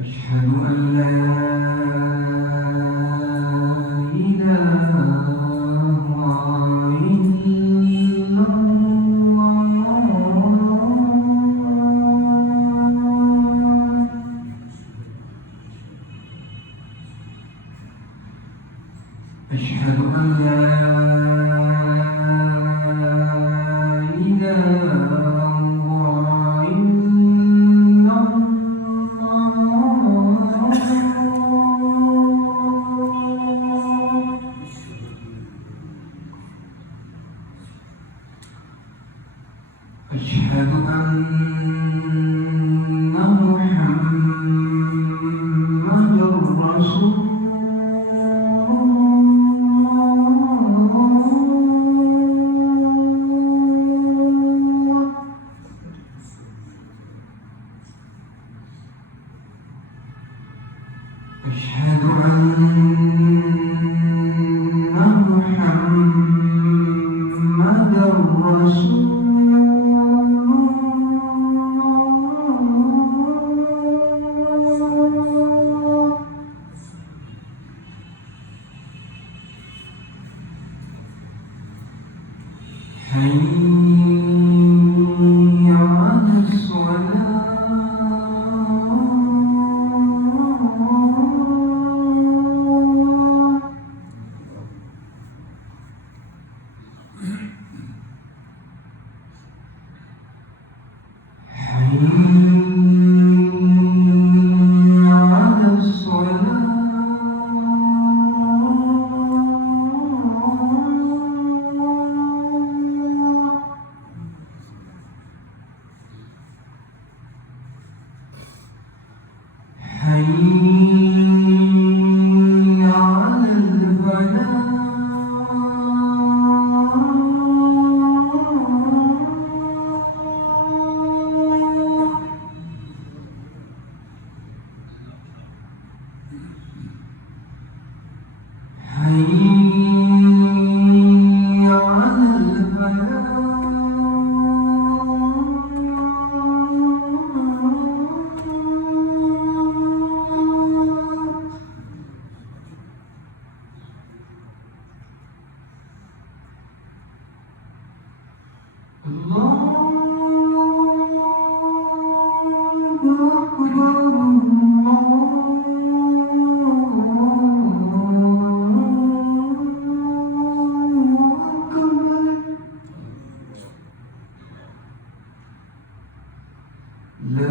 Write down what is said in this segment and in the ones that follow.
أشهد أن لا إله إلا الله أشهد أن لا أشهد أن محمدا رسول الله أشهد أن محمدا رسول حي على الصلاة حي على الصلاة حي على الفلاح حي على الفلاح الله أكبر الله أكبر لا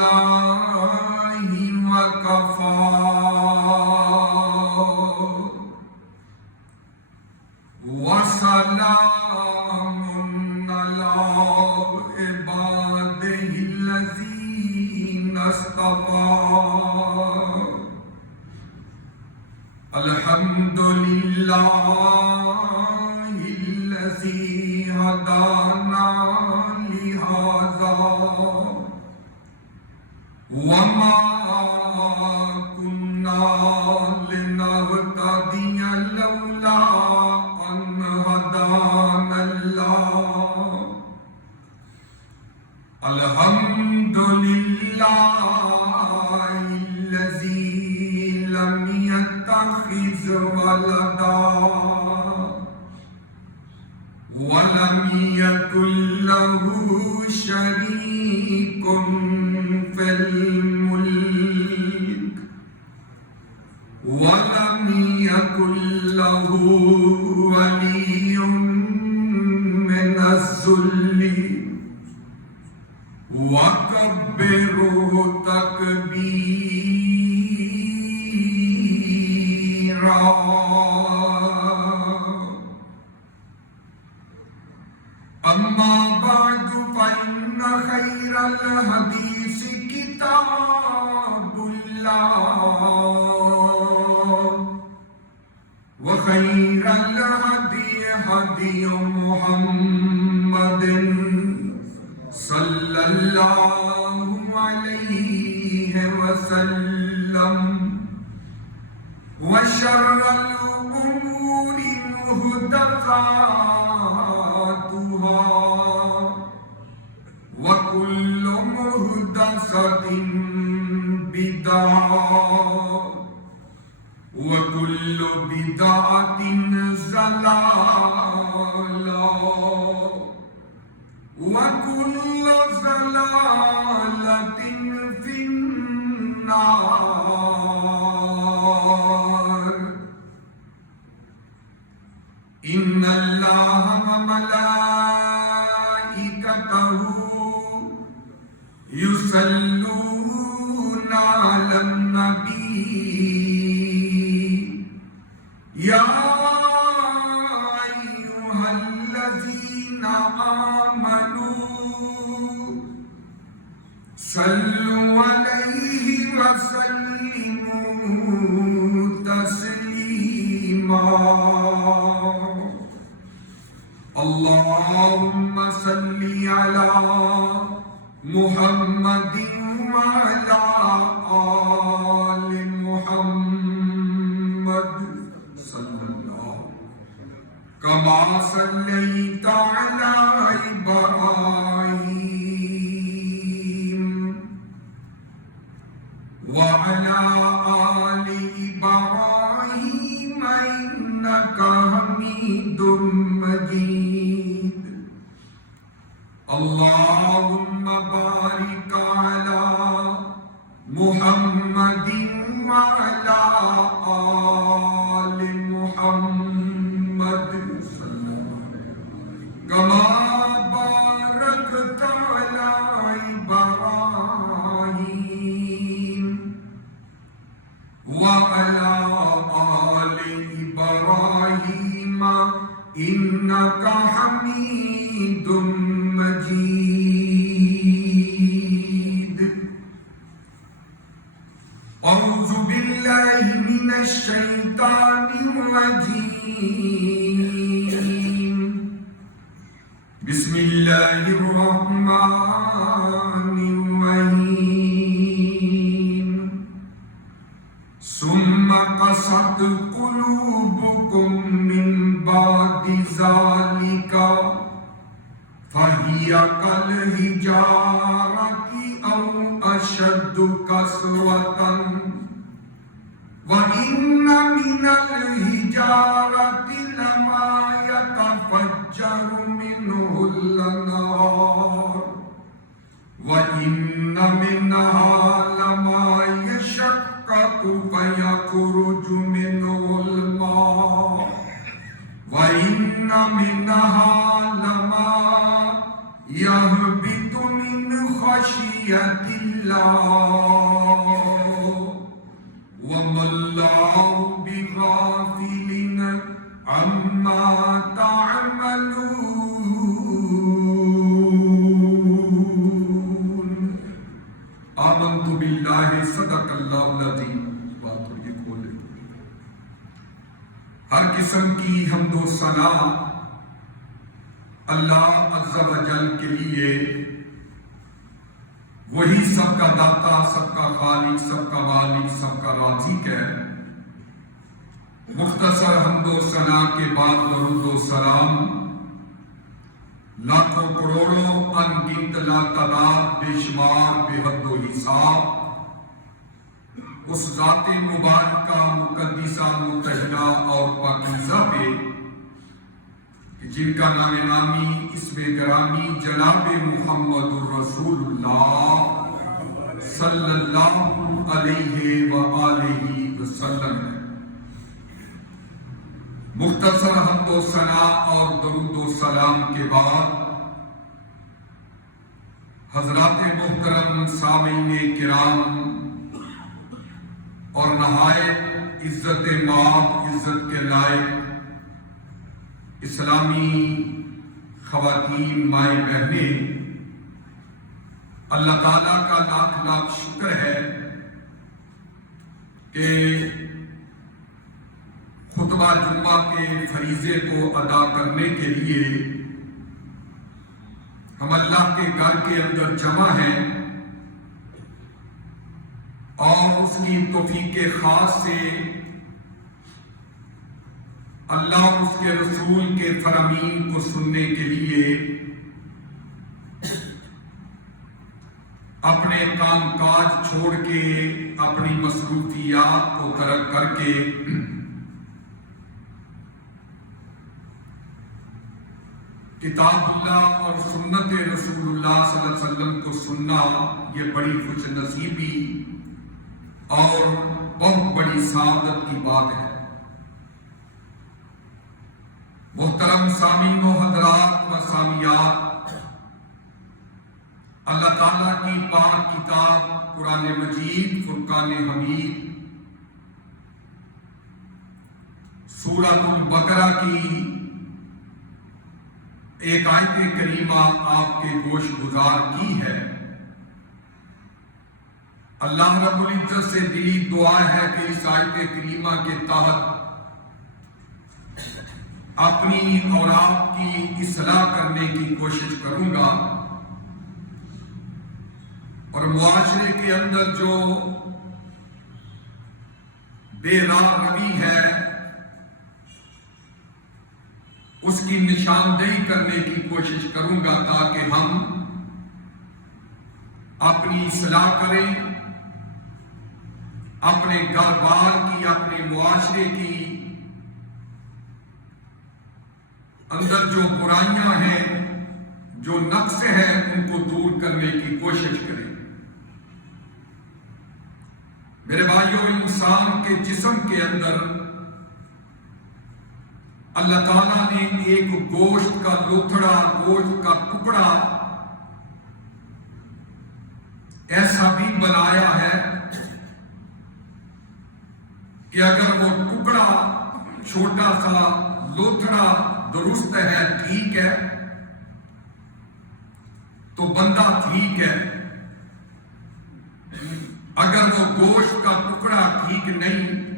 الله وكفى وسلام على عباده الذين اصطفى الحمد لله الذي هدانا لهذا وما كنا لنهتدي لولا أن هدانا الله الحمد لله الذي لم يتخذ ولدا ولم يكن له شريك في الملك ولم يكن له ولي من الذل وكبره تكبيرا أما بعد فإن خير الحديث كتاب الله وخير الهدي هدي محمد صلى الله عليه وسلم وشر الأمور محدثاتها وكل محدثة بدعة وكل بدعة ضلالة وكل ضلالة في النار إن الله وملائكته يصلون على النبي يا أيها الذين آمنوا صلوا عليه وسلموا تسليما اللهم صل على محمد وعلى آل محمد صلى الله كما صليت على إبراهيم وعلى آل إبراهيم إنك حميد مجيد اللهم بارك على محمد وعلى آل محمد كما باركت على إبراهيم وعلى آل إبراهيم إنك حميد مجيد أعوذ بالله من الشيطان الرجيم بسم الله الرحمن الرحيم ثم قست قلوبكم من بعد ذلك فهي كالحجارة أو أشد قسوة وإن من الحجارة لما يتفجر منه الأنهار وإن منها لما يشقق فيخرج منه الماء وإن منها لما يهبط من خشية الله وما الله بغافل عما تعملون آمنت باللہ صدق اللہ العظیم. بات تو یہ کھولے. ہر قسم کی حمد و ثنا اللہ عز و جل کے لیے، وہی سب کا داتا، سب کا خالق، سب کا مالک، سب کا رازق ہے. مختصر حمد و ثنا کے بعد درود و سلام لاکھوں کروڑوں ان گنت لا تعداد بے شمار بے حد و حساب اس ذات مبارکہ مقدسہ مطہرہ اور پاکیزہ پہ جن کا نام نامی اسم گرامی جناب محمد الرسول اللہ صلی اللہ علیہ وآلہ وسلم ہے. مختصر حمد و ثنا اور درود و سلام کے بعد حضرات محترم سامعین کرام اور نہایت عزت مآب عزت کے لائق اسلامی خواتین مائیں بہنیں، اللہ تعالیٰ کا لاکھ لاکھ شکر ہے کہ خطبہ جمعہ کے فریضے کو ادا کرنے کے لیے ہم اللہ کے گھر کے اندر جمع ہیں، اور اس کی توفیق خاص سے اللہ اور اس کے رسول کے فرامین کو سننے کے لیے اپنے کام کاج چھوڑ کے، اپنی مصروفیات کو ترک کر کے کتاب اللہ اور سنت رسول اللہ صلی اللہ علیہ وسلم کو سننا یہ بڑی خوش نصیبی اور بہت بڑی سعادت کی بات ہے. محترم سامعین و حضرات و سامیات، اللہ تعالیٰ کی پاک کتاب قرآن مجید فرقان حمید سورۃ البقرہ کی ایک آیت کریمہ آپ کے گوش گزار کی ہے. اللہ رب العزت سے دلی دعا ہے کہ اس آیت کریمہ کے تحت اپنی اور آپ کی اصلاح کرنے کی کوشش کروں گا، اور معاشرے کے اندر جو بے راہ روی ہے اس کی نشاندہی کرنے کی کوشش کروں گا، تاکہ ہم اپنی اصلاح کریں، اپنے گھر بار کی، اپنے معاشرے کی اندر جو برائیاں ہیں، جو نقص ہیں، ان کو دور کرنے کی کوشش کریں. میرے بھائیوں، انسان کے جسم کے اندر اللہ تعالیٰ نے ایک گوشت کا لوتھڑا، گوشت کا ٹکڑا ایسا بھی بنایا ہے کہ اگر وہ ٹکڑا چھوٹا سا لوتھڑا درست ہے، ٹھیک ہے، تو بندہ ٹھیک ہے. اگر وہ گوشت کا ٹکڑا ٹھیک نہیں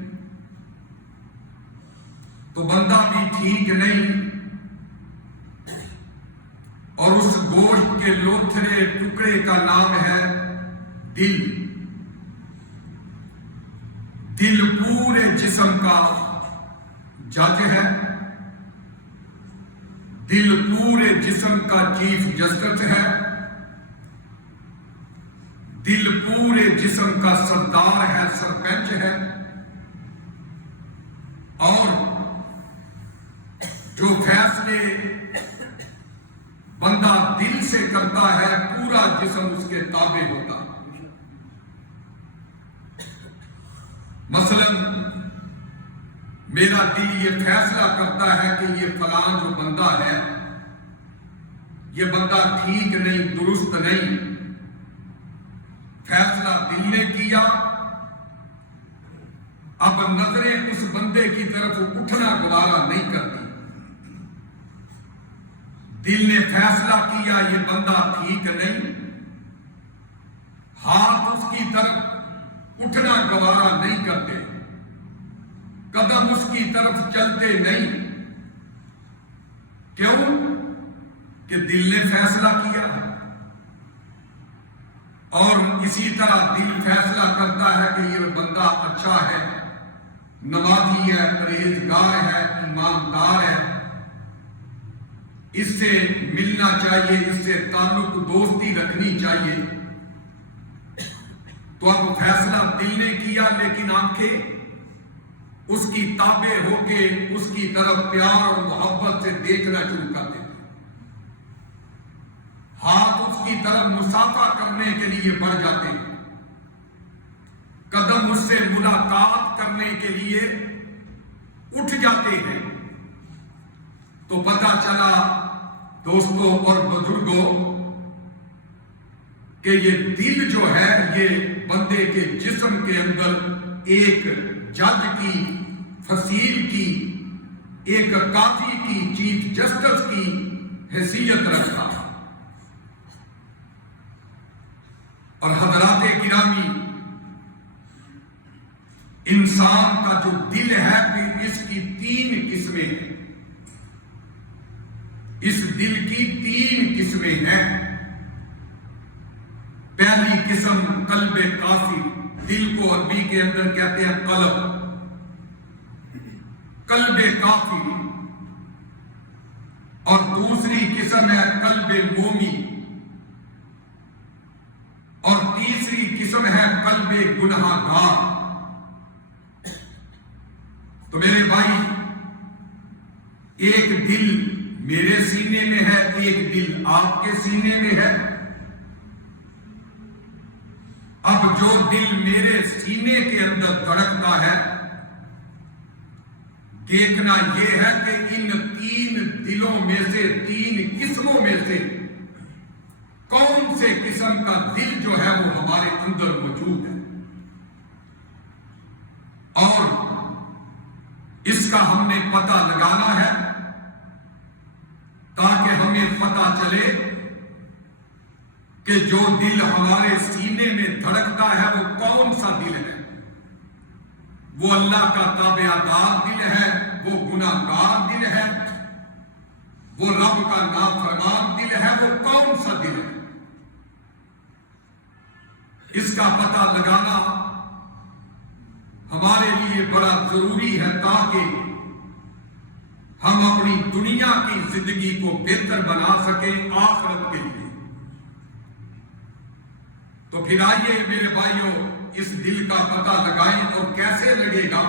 تو بندہ بھی ٹھیک نہیں. اور اس گوشت کے لوتھڑے ٹکڑے کا نام ہے دل. دل پورے جسم کا جج ہے، دل پورے جسم کا چیف جسٹس ہے، دل پورے جسم کا سردار ہے، سرپنچ ہے. اور جو فیصلے بندہ دل سے کرتا ہے، پورا جسم اس کے تابع ہوتا. مثلا میرا دل یہ فیصلہ کرتا ہے کہ یہ فلاں جو بندہ ہے، یہ بندہ ٹھیک نہیں، درست نہیں. فیصلہ دل نے کیا، اب نظریں اس بندے کی طرف اٹھنا گوارا نہیں کرتی۔ دل نے فیصلہ کیا یہ بندہ ٹھیک نہیں، ہاتھ اس کی طرف اٹھنا گوارا نہیں کرتے، قدم اس کی طرف چلتے نہیں۔ کیوں؟ کہ دل نے فیصلہ کیا۔ اور اسی طرح دل فیصلہ کرتا ہے کہ یہ بندہ اچھا ہے، نمازی ہے، پرہیزگار ہے، ایماندار ہے، اس سے ملنا چاہیے، اس سے تعلق دوستی رکھنی چاہیے۔ تو اب فیصلہ دل نے کیا، لیکن آنکھیں اس کی تابع ہو کے اس کی طرف پیار اور محبت سے دیکھنا شروع کر دیتے، ہاتھ اس کی طرف مسافہ کرنے کے لیے بڑھ جاتے، قدم اس سے ملاقات کرنے کے لیے اٹھ جاتے ہیں۔ تو پتہ چلا دوستوں اور بزرگوں کہ یہ دل جو ہے یہ بندے کے جسم کے اندر ایک جج کی، فصیل کی، ایک قاضی کی، چیف جسٹس کی حیثیت رکھتا ہے۔ اور حضرات گرامی، انسان کا جو دل ہے پھر اس کی 3 قسمیں ہیں۔ اس دل کی 3 قسمیں ہیں۔ پہلی قسم قلب قاصر، دل کو عربی کے اندر کہتے ہیں قلب، قلب قاصر۔ اور دوسری قسم ہے قلب مومن، اور تیسری قسم ہے قلب گنہگار۔ تو میرے بھائی، ایک دل میرے سینے میں ہے، ایک دل آپ کے سینے میں ہے۔ اب جو دل میرے سینے کے اندر دھڑکتا ہے، دیکھنا یہ ہے کہ ان 3 دلوں میں سے، 3 قسموں میں سے کون سے قسم کا دل جو ہے وہ ہمارے اندر موجود ہے، اور اس کا ہم نے پتہ لگانا ہے تاکہ ہمیں پتہ چلے کہ جو دل ہمارے سینے میں دھڑکتا ہے وہ کون سا دل ہے۔ وہ اللہ کا تابعدار دل ہے، وہ گناہگار دل ہے، وہ رب کا نافرمان دل ہے، وہ کون سا دل ہے؟ اس کا پتہ لگانا ہمارے لیے بڑا ضروری ہے تاکہ ہم اپنی دنیا کی زندگی کو بہتر بنا سکیں آخرت کے لیے۔ تو پھر آئیے میرے بھائیوں، اس دل کا پتہ لگائیں۔ اور کیسے لگے گا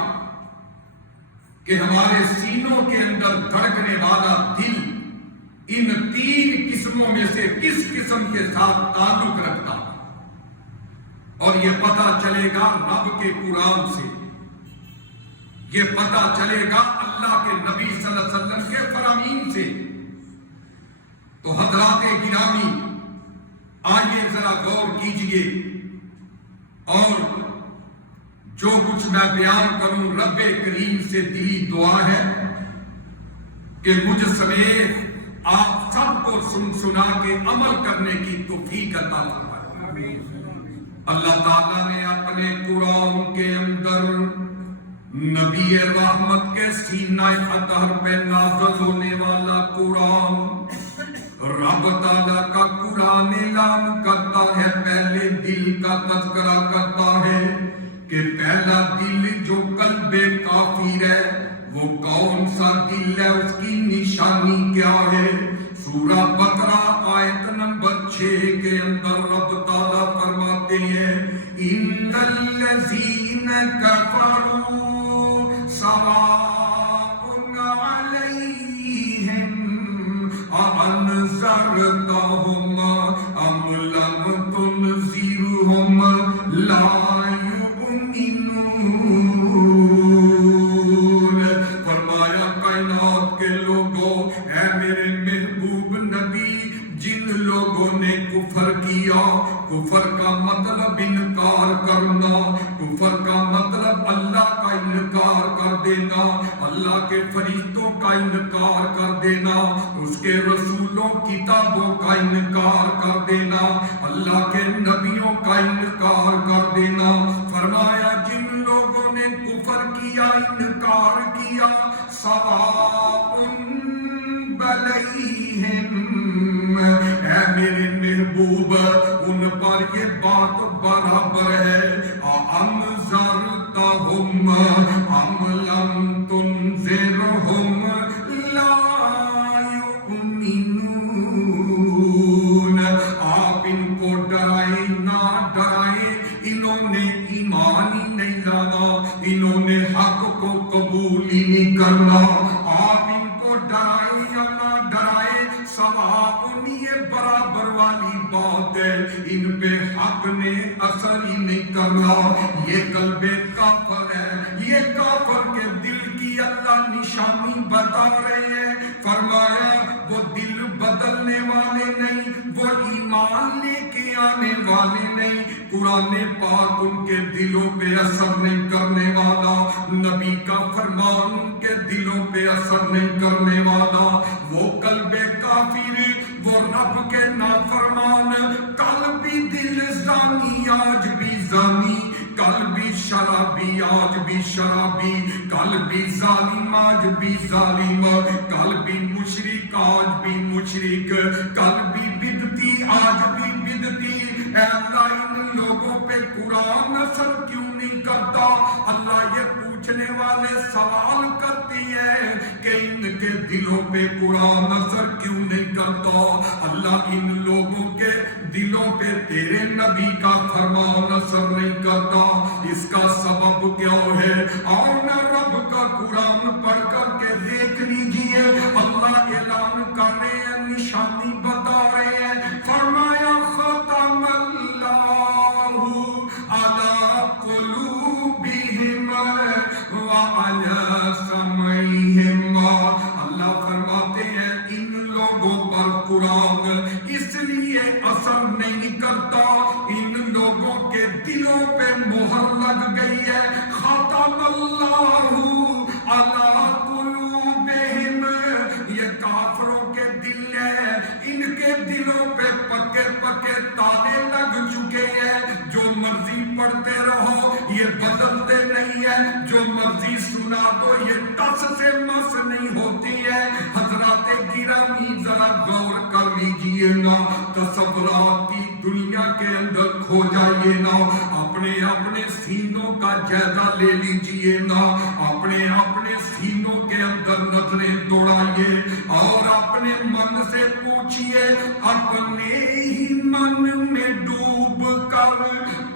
کہ ہمارے سینوں کے اندر دھڑکنے والا دل ان 3 قسموں میں سے کس قسم کے ساتھ تعلق رکھتا ہے؟ اور یہ پتہ چلے گا رب کے قرآن سے، یہ پتہ چلے گا اللہ کے نبی صلی اللہ علیہ وسلم کے فرامین سے۔ تو حضرات گرامی، آئیے ذرا غور کیجئے، اور جو کچھ میں بیان کروں رب کریم سے دلی دعا ہے کہ مجھ سمیت آپ سب کو سنا کے عمل کرنے کی توفیق عطا فرمائے۔ اللہ تعالیٰ نے اپنے قرآن کے اندر نبی رحمت کے سینہ اطہر پہ نازل ہونے والا قرآن، رب تعالیٰ کا قرآن اعلان کرتا ہے، پہلے دل کا تذکرہ کرتا ہے کہ پہلا دل جو قلب کافر ہے وہ کون سا دل ہے، اس کی نشانی کیا ہے؟ سورہ بقرہ آیت نمبر 6 کے اندر رب تعالیٰ فرماتے ہیں ان الذین کفروا سواء علیہم انذرتہم ام لم تنذرہم لا یؤمنون۔ فرمایا کائنات کے لوگوں، اے میرے محبوب نبی، جن لوگوں نے کفر کیا، کفر کا مطلب انکار کرنا. کفر کا مطلب اللہ کا انکار کر دینا، اللہ کے فرشتوں کا انکار کر دینا، اس کے رسولوں کتابوں کا انکار کر دینا، اللہ کے نبیوں کا انکار کر دینا. فرمایا جن لوگوں نے کفر کیا، انکار کیا، سواء علیہم، اے میرے محبوب ان پر یہ بات برابر ہے، انذرتہم ام لم تنذرہم لا یؤمنون. آپ ان کو ڈرائیں نہ ڈرائیں، انہوں نے ایمان ہی نہیں لانا، انہوں نے حق کو قبول ہی نہیں کرنا. آپ ان کو ڈرائیں یا نہ ڈرائیں، سواء یہ برابر والی بات ہے، ان پہ حق نے اثر ہی نہیں کرنا. یہ قلب کافر ہے، یہ کافر کے دل کی اللہ نشانی بتا رہے ہیں. فرمایا وہ دل بدلنے والے نہیں، وہ ایمان لے کے آنے والے نہیں. قرآن پاک ان کے دلوں پہ اثر نہیں کرنے والا، نبی کا فرمان ان کے دلوں پہ اثر نہیں کرنے والا. وہ قلب کافر، وہ رب کے نافرمان، کل بھی دل زانی آج بھی زانی، کل بھی شرابی آج بھی شرابی، کل بھی ظالم آج بھی ظالم، کل بھی مشرک آج بھی مشرک، کل بھی بدعتی آج بھی بدعتی. اے اللہ ان لوگوں پہ قرآن اثر کیوں نہیں کرتا؟ اللہ یہ پوچھنے والے سوال کرتے ہیں کہ ان کے دلوں پہ قرآن اثر کیوں نہیں کرتا؟ اللہ ان لوگوں کے دلوں پہ تیرے نبی کا فرمان اثر نہیں کرتا، اس کا سبب کیا ہے؟ اور نہ رب کا قرآن پڑھ کر کے دیکھ لیجئے، اللہ اعلان کر رہے ہیں، نشانی بتا رہے ہیں. فرمایا ختم اللہ علی قلوبہم وعلی سمعہم. اللہ فرماتے ہیں ان لوگوں پر قرآن اس لیے اثر نہیں کرتا، ان لوگوں کے دلوں پہ مہر لگ گئی ہے. ختم اللہ علی قلوبہم، یہ کافروں کے دل ہے، ان کے دلوں پہ پکے پکے تالے لگ چکے ہیں. جو مرضی پڑھتے رہو یہ بدلتے نہیں ہے، جو مرضی سنا دو یہ ٹس سے مس نہیں ہوتی ہے. حضرات گرامی ذرا غور کر لیجئے نا، تصورات کی دنیا کے اندر کھو جائیے نا، اپنے سینوں کا جائزہ لے لیجئے نا، اپنے سینوں کے اندر نظریں دوڑائیے اور اپنے من سے پوچھئے، اپنے ہی من میں ڈوب کر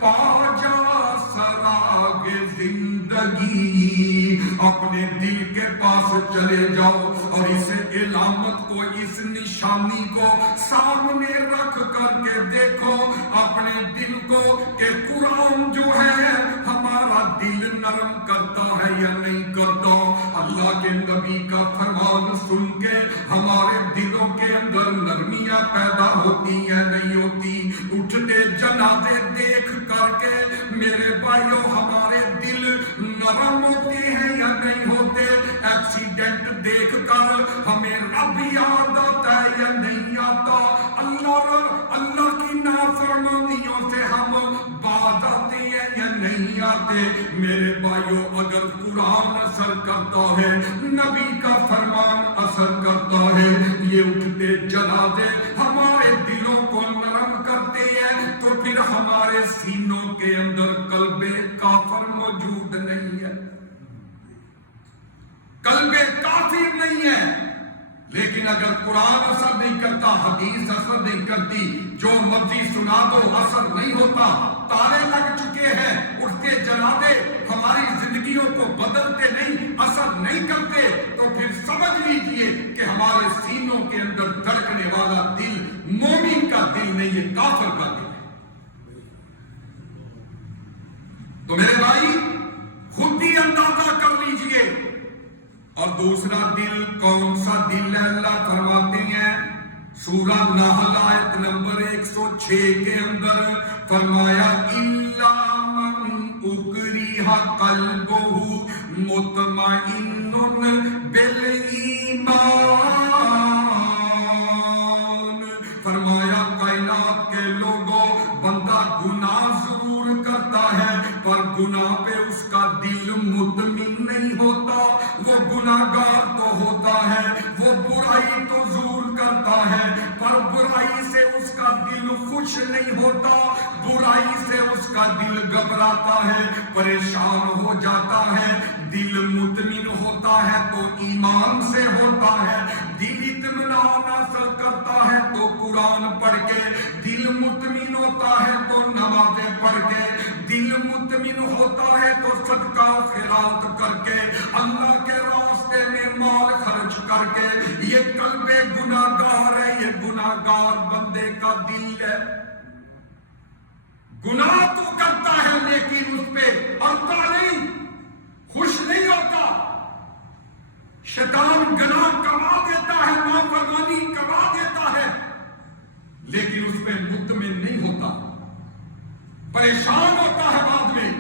پا جا سراغ زندگی. اپنے دل کے پاس چلے جاؤ اور اس علامت کو، اس نشانی کو سامنے رکھ کر کے دیکھو اپنے دل کو کہ قرآن جو ہے ہمارا دل نرم کرتا ہے یا نہیں کرتا. اللہ کے نبی کا فرمان سن کے ہمارے دلوں کے اندر نرمیاں پیدا ہوتی ہیں نہیں ہوتی؟ اٹھتے جنازے دیکھ کر کے میرے بھائیوں ہمارے دل نرم ہوتے ہیں یا نہیں ہوتے؟ ایکسیڈنٹ دیکھ کر ہمیں رب یاد آتا ہے یا نہیں آتا؟ اللہ کی نافرمانیوں سے ہم باز آتے ہیں یا نہیں آتے؟ میرے بھائیوں اگر قرآن اثر کرتا ہے، نبی کا فرمان اثر کرتا ہے، یہ اٹھتے جنازے ہمارے دلوں کو نرم کرتے ہیں، تو پھر ہمارے سینوں کے اندر قلب کافر موجود نہیں ہے، قلب کافر نہیں ہے. لیکن اگر قرآن اثر نہیں کرتا، حدیث اثر نہیں کرتی، جو مرضی سنا دو اثر نہیں ہوتا، تالے لگ چکے ہیں، اٹھتے جنازے ہماری زندگیوں کو بدلتے نہیں، اثر نہیں کرتے، تو پھر سمجھ لیجئے کہ ہمارے سینوں کے اندر دھڑکنے والا دل مومن کا دل نہیں ہے، کافر کا دل ہے. تو میرے بھائی خود بھی اندازہ کر لیجئے. اور دوسرا دل کون سا دل ہے؟ اللہ فرماتے ہیں سورہ نحل آیت نمبر 106 کے اندر، فرمایا اِلَّا مَنْ قلبہ مطمئن بالایمان. فرمایا کائنات کے لوگوں، بندہ گناہ ضرور کرتا ہے پر گناہ پہ اس کا دل مطمئن نہیں ہوتا. وہ گناہگار تو ہوتا ہے، وہ برائی تو ضرور کرتا ہے پر برائی سے اس کا دل خوش نہیں ہوتا. برائی سے اس کا دل گھبراتا ہے، پریشان ہو جاتا ہے. دل مطمئن ہوتا ہے تو ایمان سے ہوتا ہے. دل اطمینان حاصل کرتا ہے تو قرآن پڑھ کے. دل مطمئن ہوتا ہے تو نمازیں پڑھ کے. دل مطمئن ہوتا ہے تو صدقہ خیرات کر کے، اللہ کے راستے میں مال خرچ کر کے. یہ قلب گناہگار ہے، یہ گناہگار بندے کا دل ہے. گناہ تو کرتا ہے لیکن اس پہ اڑتا نہیں، خوش نہیں ہوتا. شیطان گناہ کروا دیتا ہے، نافرمانی کروا دیتا ہے لیکن اس پہ مطمئن نہیں ہوتا. پریشان ہوتا ہے بعد میں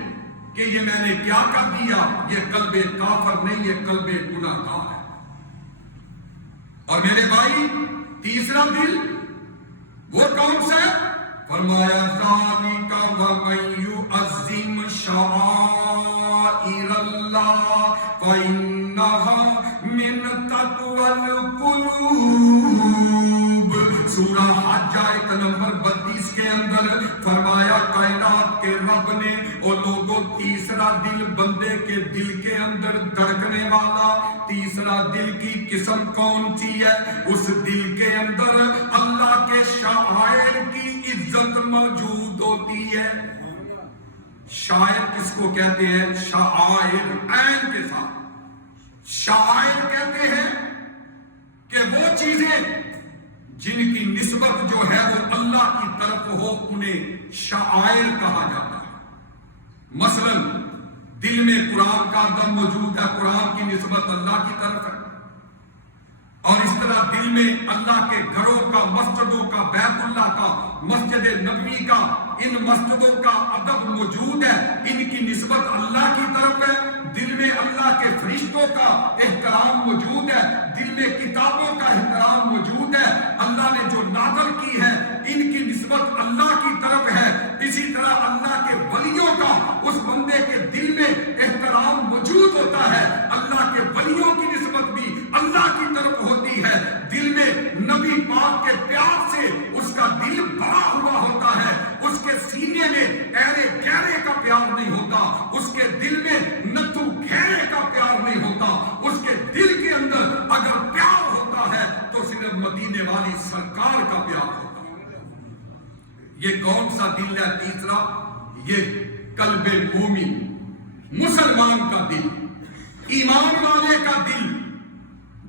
کہ یہ میں نے کیا کر دیا. یہ قلب کافر نہیں، یہ قلب گناہگار ہے. اور میرے بھائی، تیسرا دل وہ کون سا ہے؟ فرمایا ذالک ومن یعظم شعائر اللہ فإنها من تقوی القلوب. سورہ حج آیت نمبر 32 کے اندر فرمایا کائنات کے رب نے اور لوگوں تیسرا دل بندے کے دل کے اندر دھڑکنے والا تیسرا دل کی قسم کون سی ہے؟ اس دل کے اندر اللہ کے شعائر کی عزت موجود ہوتی ہے. شاعر کس کو کہتے ہیں؟ شعائر عین کے ساتھ. شعائر کہتے ہیں کہ وہ چیزیں جن کی نسبت جو ہے وہ اللہ کی طرف ہو انہیں شعائر کہا جاتا ہے. مثلا دل میں قرآن کا ادب موجود ہے، قرآن کی نسبت اللہ کی طرف ہے. اور اس طرح دل میں اللہ کے گھروں کا، مسجدوں کا، بیت اللہ کا، مسجد نبوی کا، ان مسجدوں کا ادب موجود ہے، ان کی نسبت اللہ کی طرف ہے. دل میں اللہ کے فرشتوں کا احترام موجود ہے، دل میں کتابوں کا احترام موجود ہے. اللہ نے جو نازل کی ہے ان کی نسبت اللہ کی طرف ہے. اسی طرح اللہ کے ولیوں کا اس بندے کے دل میں احترام موجود ہوتا ہے. اللہ کے ولیوں کی نسبت بھی اللہ کی طرف ہوتی ہے. دل میں نبی پاک کے پیار سے اس کا دل بھرا ہوا ہوتا ہے. اس کے سینے میں ایرے گہرے کا پیار نہیں ہوتا، اس کے دل میں نتھو گھیرے کا پیار نہیں ہوتا. اس کے دل کے اندر اگر پیار ہوتا ہے تو صرف مدینے والی سرکار کا پیار ہوتا ہے. یہ کون سا دل ہے؟ تیسرا، یہ قلب مومن، مسلمان کا دل، ایمان والے کا دل.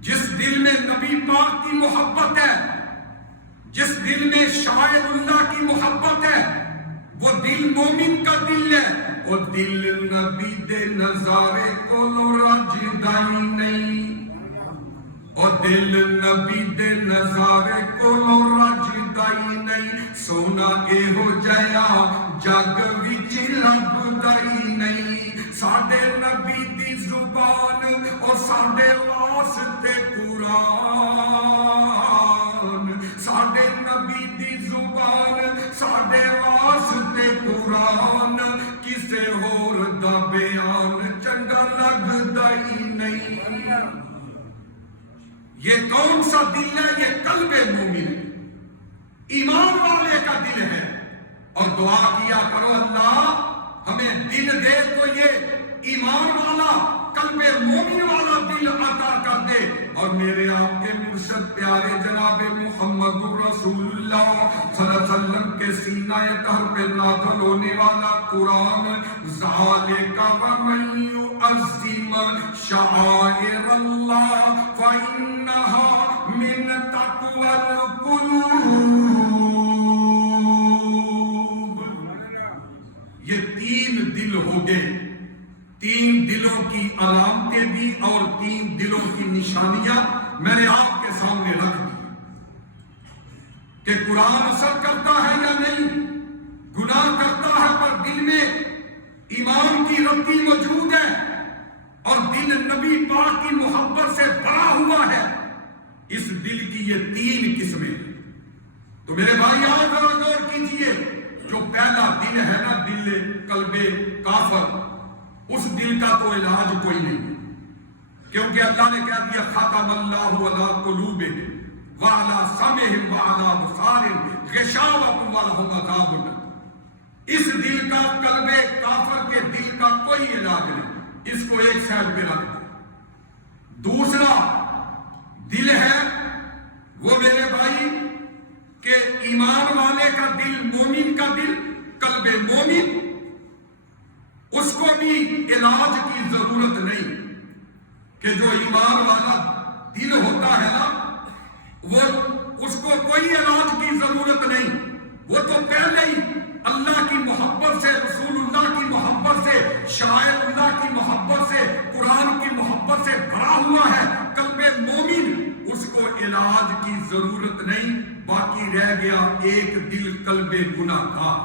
جس دل میں نبی پاک کی محبت ہے، جس دل میں شاعر اللہ کی محبت ہے، وہ دل مومن کا دل ہے. وہ دل نبی دے نظارے کو رجدائی نہیں، اور دل نبی دے نظارے کو رجدائی نہیں. سونا اے ہو جایا جگ وچ لبدائی نہیں. ساڈے نبی دی زبان اور ساڈے واسطے قرآن، ساڈے نبی دی زبان ساڈے واسطے قرآن. کسے ہور دا بیان چنگا لگدا ہی نہیں. یہ کون سا دل ہے؟ یہ قلب مومن، ایمان والے کا دل ہے. اور دعا کیا کرو اللہ ہمیں دل دے تو یہ ایمان والا، قلب مومن والا دل عطا کر دے. اور میرے آپ کے مرشد پیارے جناب محمد رسول اللہ صلی اللہ علیہ وسلم کے سینہ طہر پہ نازل ہونے والا قرآن، ذالک ومن یعظم شعائر اللہ فإنہا من تقوی القلوب. یہ تین دل ہو گئے، تین دلوں کی علامتیں بھی اور تین دلوں کی نشانیاں میں نے آپ کے سامنے رکھ دی کہ قرآن اثر کرتا ہے یا نہیں. گناہ کرتا ہے پر دل میں ایمان کی رتی یہ 3 قسمیں ہیں۔ تو میرے بھائی آؤ ذرا غور کیجئے، جو پہلا دل ہے نا، دل قلب کافر، اس دل کا تو علاج کوئی نہیں، کیونکہ اللہ نے کہہ دیا ختم اللہ علی قلوبہم وعلی سمعہم وعلی ابصارہم غشاوۃ ولہم عذاب الیم۔ اس دل کا، قلب کافر کے دل کا کوئی علاج نہیں، اس کو ایک سائڈ پہ رکھ دیں۔ دوسرا دل ہے وہ میرے بھائی کہ ایمان والے کا دل، مومن کا دل، قلب مومن، اس کو بھی علاج کی ضرورت نہیں، کہ جو ایمان والا دل ہوتا ہے نا، وہ اس کو کوئی علاج کی ضرورت نہیں، وہ تو پہلے ہی اللہ کی محبت سے، رسول اللہ کی محبت سے، شاعر اللہ کی محبت سے، قرآن کی محبت سے بھرا ہوا ہے۔ قلب مومن، اس کو علاج کی ضرورت نہیں، باقی رہ گیا ایک دل قلب گناہ گار،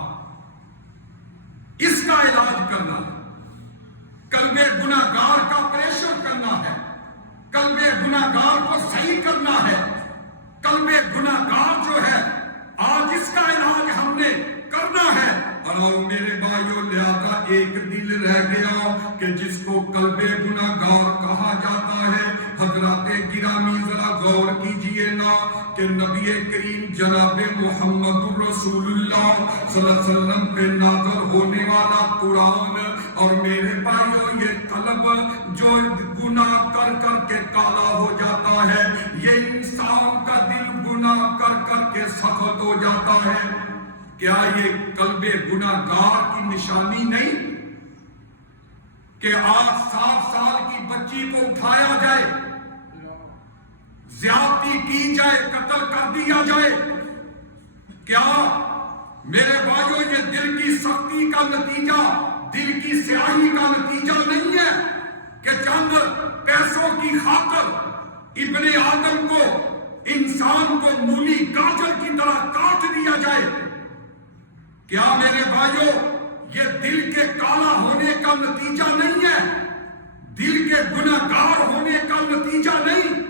اس کا علاج کرنا ہے، قلب گناہ گار کا پریشر کرنا ہے، قلب گناہ گار کو صحیح کرنا ہے۔ قلب گناہ گار جو ہے، آج اس کا علاج ہم نے کرنا ہے۔ اور میرے بھائیوں، لہذا ایک دل رہ گیا کہ جس کو قلب گناہ گار کہا جاتا ہے۔ حضرات گرامی ذرا غور کیجئے نا کہ نبی کریم جناب محمد رسول اللہ صلی اللہ علیہ وسلم پہ نازل ہونے والا قرآن، اور میرے بھائیوں یہ قلب جو گناہ کر کر کے کالا ہو جاتا ہے، یہ انسان کا دل گناہ کر کر کے سخت ہو جاتا ہے، کیا یہ قلب گناہ گار کی نشانی نہیں کہ آج 7 سال کی بچی کو اٹھایا جائے، زیادتی کی جائے، قتل کر دیا جائے؟ کیا میرے بھائیوں یہ دل کی سختی کا نتیجہ، دل کی سیاہی کا نتیجہ نہیں ہے کہ چند پیسوں کی خاطر ابن آدم کو، انسان کو مولی گاجر کی طرح کاٹ دیا جائے؟ کیا میرے بھائیوں یہ دل کے کالا ہونے کا نتیجہ نہیں ہے، دل کے گناہ گار ہونے کا نتیجہ نہیں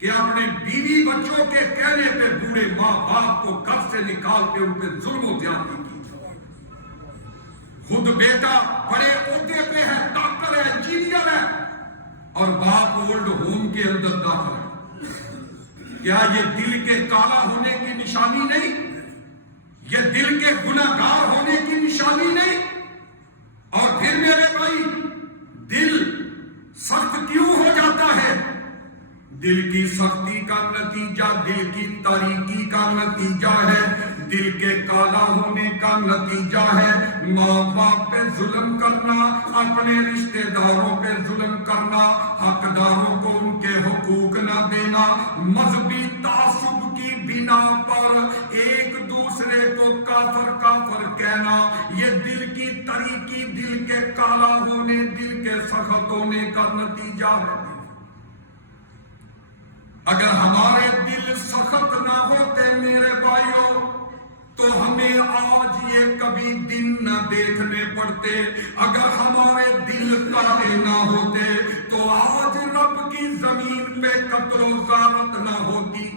کہ اپنے بیوی بچوں کے کہنے پہ بوڑھے ماں باپ کو گھر سے نکال کے ان پہ ظلم و زیادتی کی جائے؟ خود بیٹا بڑے عہدے پہ ہے، ڈاکٹر ہے، انجینئر ہے، اور باپ اولڈ ہوم کے اندر داخل ہے، کیا یہ دل کے کالا ہونے کی نشانی نہیں؟ یہ دل کے گناہ گار ہونے کی نشانی نہیں؟ اور پھر میرے بھائی دل سخت کیوں ہو جاتا ہے؟ دل کی سختی کا نتیجہ، دل کی تاریکی کا نتیجہ ہے، دل کے کالا ہونے کا نتیجہ ہے ماں باپ پہ ظلم کرنا، اپنے رشتہ داروں پہ ظلم کرنا، حقداروں کو ان کے حقوق نہ دینا، مذہبی تعصب کی بنا پر ایک دوسرے کو کافر کافر کہنا، یہ دل کی تاریکی، دل کے کالا ہونے، دل کے سخت ہونے کا نتیجہ ہے۔ اگر ہمارے دل سخت نہ ہوتے میرے بھائیوں تو ہمیں آج یہ کبھی دن نہ دیکھنے پڑتے، اگر ہمارے دل کالے نہ ہوتے تو آج رب کی زمین پہ قتل و غارت نہ ہوتی۔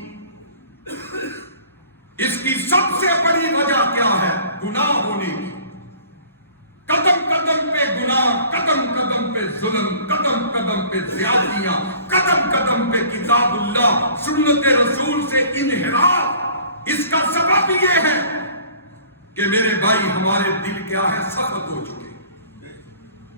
اس کی سب سے بڑی وجہ کیا ہے؟ گناہ ہونے کی، قدم قدم پہ گناہ، قدم قدم پہ ظلم، قدم قدم پہ زیادتیاں، قدم قدم پہ کتاب اللہ سنت رسول سے انحراف۔ اس کا سبب یہ ہے کہ میرے بھائی ہمارے دل کیا ہے؟ سخت ہو چکے،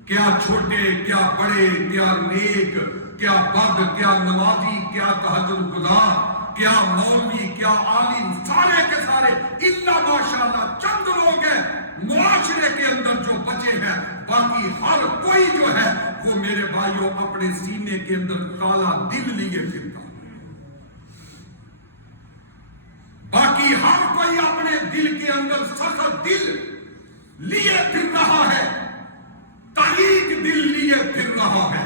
کیا چھوٹے، کیا بڑے، کیا نیک، کیا بد، کیا نمازی، کیا تہجد گزار، کیا مولوی، کیا عالم، سارے کے سارے الا ماشاءاللہ چند لوگ ہیں معاشرے کے اندر جو بچے ہیں، باقی ہر کوئی جو ہے وہ میرے بھائیوں اپنے سینے کے اندر کالا دل لیے پھرتا ہے، باقی ہر کوئی اپنے دل کے اندر سخت دل لیے پھر رہا ہے، تاریک دل لیے پھر رہا ہے۔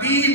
3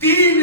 3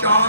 4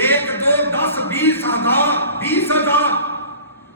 1, 2, 10, 20,000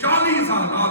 40,000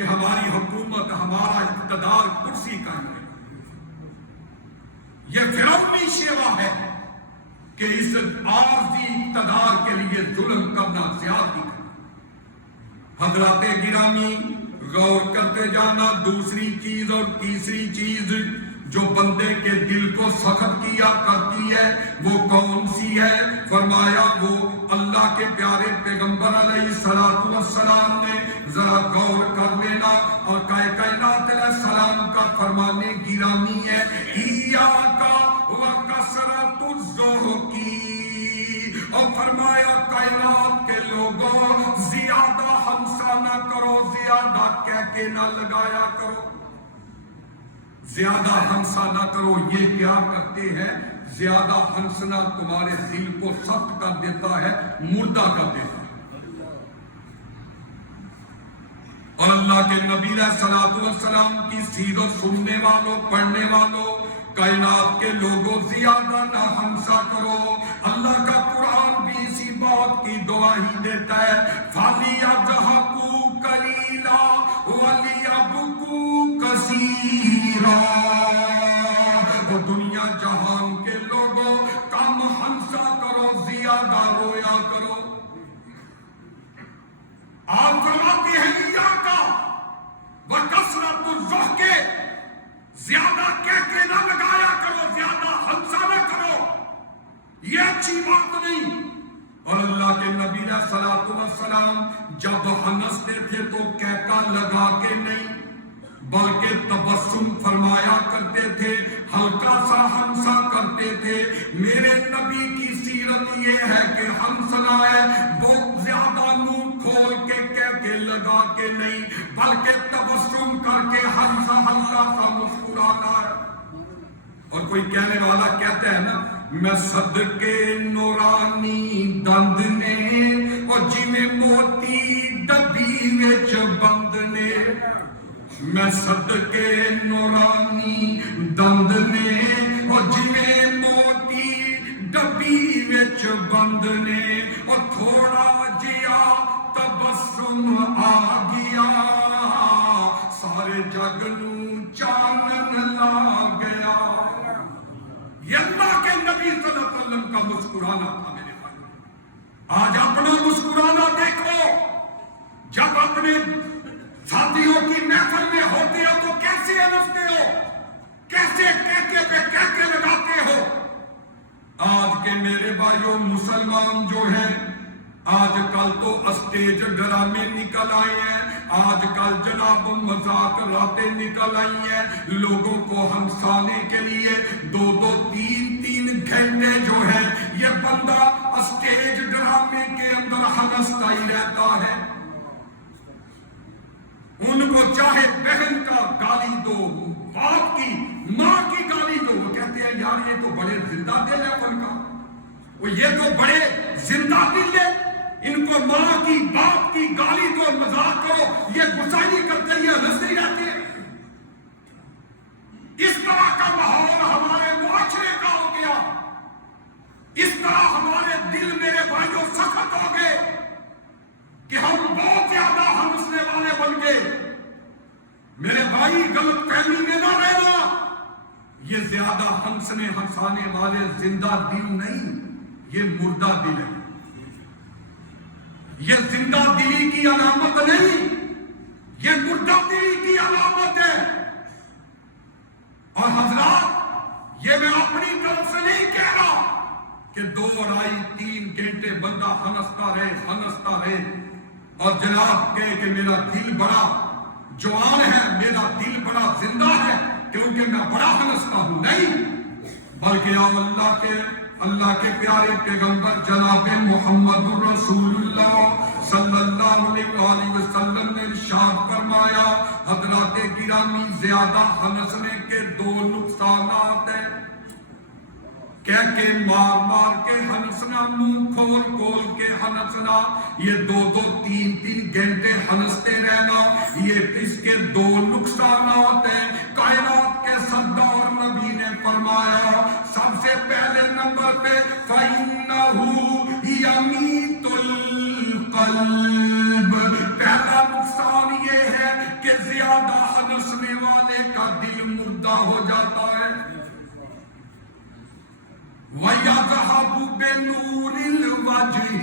کہ ہماری حکومت، ہمارا اقتدار کرسی کا ہے۔ یہ فرعونی شیوا ہے کہ اس عارضی اقتدار کے لیے ظلم کرنا، زیادتی کرنا۔ حضرات گرامی، غور کرتے جانا۔ دوسری چیز اور تیسری چیز جو بندے کے دل کو سخت کیا کرتی ہے وہ کون سی ہے؟ فرمایا وہ اللہ کے پیارے پیغمبر علیہ السلام نے ذرا غور کر لینا، اور کائنات علیہ السلام کا فرمانے گرامی ہے، ایاکا وکثرت الضحک، اور فرمایا کائنات کے لوگوں زیادہ ہنسا نہ کرو، زیادہ کہکے نہ لگایا کرو، زیادہ ہنسا نہ کرو۔ یہ کیا کرتے ہیں؟ زیادہ ہنسنا تمہارے دل کو سخت کر دیتا ہے، مردہ کر دیتا ہے۔ اور اللہ کے نبی علیہ الصلوۃ والسلام کی سیرت سننے والوں، پڑھنے والوں، کائنات کے لوگوں زیادہ نہ ہنسا کرو۔ اللہ کا قرآن بھی اسی بات کی گواہی دیتا ہے، فَلْيَضْحَكُوا قَلِيلًا وَلْيَبْكُوا كَثِيرًا۔ تو دنیا جہان کے لوگوں کم ہنسا کرو، زیادہ رویا کرو۔ آپ فرماتے ہیں ایاکا وکثرت الضحک، زیادہ کہکے نہ لگایا کرو، زیادہ ہنسا نہ کرو، یہ اچھی بات نہیں۔ اور اللہ کے نبی علیہ الصلوۃ والسلام جب ہنستے تھے تو کہکا لگا کے نہیں بلکہ تبسم فرمایا کرتے تھے، ہلکا سا ہنسا کرتے تھے۔ میرے نبی کی سیرت یہ ہے کہ ہنسنا ہے بہت زیادہ منہ کھول کے کہکے لگا کے نہیں، بلکہ تبسم کر کے ہنسا، ہلکا سا مسکرانا ہے۔ اور کوئی کہنے والا کہتا ہے نا، میں صدقے نورانی دند نے اور جویں موتی ڈبی وچ بند نے، میں صدقے نورانی دند نے اور جویں موتی ڈبی وچ بند نے، اور تھوڑا جیا تبسم آ گیا، سارے جگ نوں چانن لا گیا۔ یہ اللہ کے نبی صلی اللہ علیہ وسلم کا مسکرانا تھا میرے بھائی۔ آج اپنا مسکرانا دیکھو، جب اپنے ساتھیوں کی محفل میں ہوتے ہو تو کیسے ہنستے ہو، کیسے کہکے پہ کہکے لگاتے ہو۔ آج کے میرے بھائیوں مسلمان جو ہیں، آج کل تو اسٹیج ڈرامے نکل آئے ہیں، آج کل جناب مذاکراتیں نکل آئی ہیں، لوگوں کو ہنسانے کے لیے 2-2 3-3 گھنٹے جو ہے یہ بندہ اسٹیج ڈرامے کے اندر ہنستا ہی رہتا ہے۔ ان کو چاہے بہن کا گالی دو، باپ کی، ماں کی گالی دو، وہ کہتے ہیں یار یہ تو بڑے زندہ دل ہے فنکار، وہ یہ تو بڑے زندہ دل ہے، ان کو ماں کی، باپ کی گالی دو، مذاق کرو، یہ گسائی کرتے ہیں، ہنستے رہتے ہیں۔ اس طرح کا ماحول ہمارے معاشرے کا ہو گیا، اس طرح ہمارے دل میرے بھائیوں سخت ہو گئے کہ ہم بہت زیادہ ہنسنے والے بن گئے۔ میرے بھائی غلط فہمی میں نہ رہنا، یہ زیادہ ہنسنے ہنسانے والے زندہ دل نہیں، یہ مردہ دل ہے، یہ زندہ دلی کی علامت نہیں، یہ مردہ دلی کی علامت ہے۔ اور حضرات یہ میں اپنی طرف سے نہیں کہہ رہا کہ 2 2.5 3 گھنٹے بندہ ہنستا رہے اور جناب کہے کہ میرا دل بڑا جوان ہے، میرا دل بڑا زندہ ہے کیونکہ میں بڑا ہنستا ہوں، نہیں، بلکہ اللہ کے پیارے پیغمبر جناب محمد رسول اللہ صلی اللہ علیہ وآلہ وسلم نے ارشاد فرمایا، حضرات گرامی زیادہ ہنسنے کے 2 نقصانات ہیں، کہہ کے مار کے ہنسنا، منہ کھول کے ہنسنا، یہ 2-2 3-3 گھنٹے ہنستے رہنا، یہ اس کے 2 نقصانات ہیں۔ کائنات کے سردار نبی نے فرمایا سب سے پہلے نمبر پہ فَإِنَّهُ يَمِيتُ الْقَلْبَ، پہلا نقصان یہ ہے کہ زیادہ ہنسنے والے کا دل مردہ ہو جاتا ہے۔ وَيَذْهَبُ بِنُورِ الْوَجْهِ،